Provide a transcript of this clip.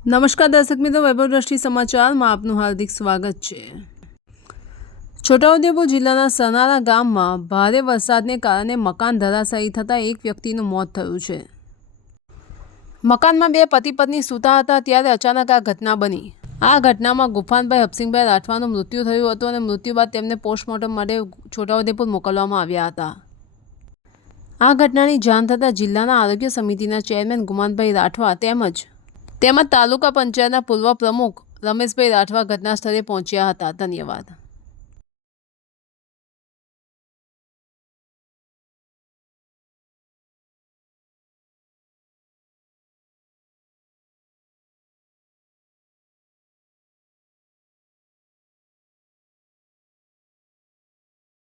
નમસ્કાર દર્શક મિત્રો, વૈભવ દ્રષ્ટિ સમાચારમાં આપનું હાર્દિક સ્વાગત છે। છોટાઉદેપુર જિલ્લાના સનારા ગામમાં ભારે વરસાદને કારણે મકાન ધરાશાયી થતાં એક વ્યક્તિનું મોત થયું છે। મકાનમાં બે પતિ પત્ની સૂતા હતા ત્યારે અચાનક આ ઘટના બની। આ ઘટનામાં ગુફાનભાઈ હફસિંગભાઈ રાઠવાનું મૃત્યુ થયું હતું અને મૃત્યુ બાદ તેમને પોસ્ટમોર્ટમ માટે છોટાઉદેપુર મોકલવામાં આવ્યા હતા। આ ઘટનાની જાણ થતાં જિલ્લાના આરોગ્ય સમિતિના ચેરમેન ગુમાનભાઈ રાઠવા તેમજ તાલુકા પંચાયતના પૂર્વ પ્રમુખ રમેશભાઈ રાઠવા ઘટના સ્થળે પહોંચ્યા હતા। ધન્યવાદ।